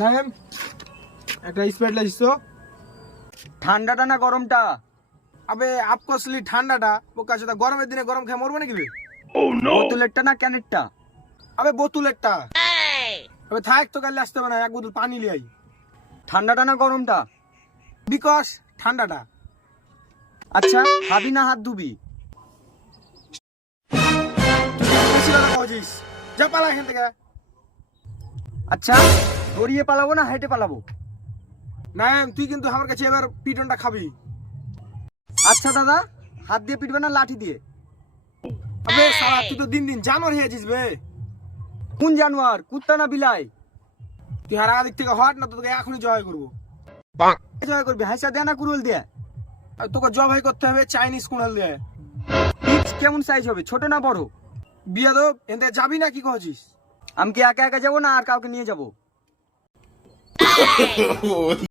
নাইম একটা স্প্রাইট লাইছ তো। ঠান্ডাটা না গরমটা? আবে আপকসলি ঠান্ডাটা বোকা চোদা, গরমের দিনে গরম খেয়ে মরবো নাকি বে? বোতলেরটা না ক্যানেরটা? আবে বোতলেরটা। আবে থাক তো, কাল আসতে হবে না, এক বোতল পানি লিয়ে আই। ঠান্ডাটা না গরমটা? বিকজ ঠান্ডাটা। আচ্ছা, খাবি না হাত ধুবি? বেশি কথা কইছিস, যা পালা এখান থেকে। আচ্ছা, দড়িয়ে পালাবো না হেঁটে পালাবো? নাইম তুই কিন্তু আমার কাছে এবার পিটনটা খাবি। আচ্ছা দাদা, হাত দিয়ে পিটবে না লাঠি দিয়ে? আবে সালা তুই তো দিন দিন জানোয়ার হয়ে যাচ্ছিস বে। কোন জানোয়ার, কুত্তা না বিলাই? তুই হারা দিক থেকে হট না, তোকে এখনই জয় করবো। জয় করবি, হাইসা দেয় না কুরুল দিয়ে? আর তোকে জবাই করতে হবে চাইনিজ কুড়াল দিয়ে। পিচ কেমন সাইজ হবে, ছোট না বড়? বিয়া দো এতে যাবি না কি কহছিস? আমি কি একা একা যাবো না আর কাউকে নিয়ে যাবো?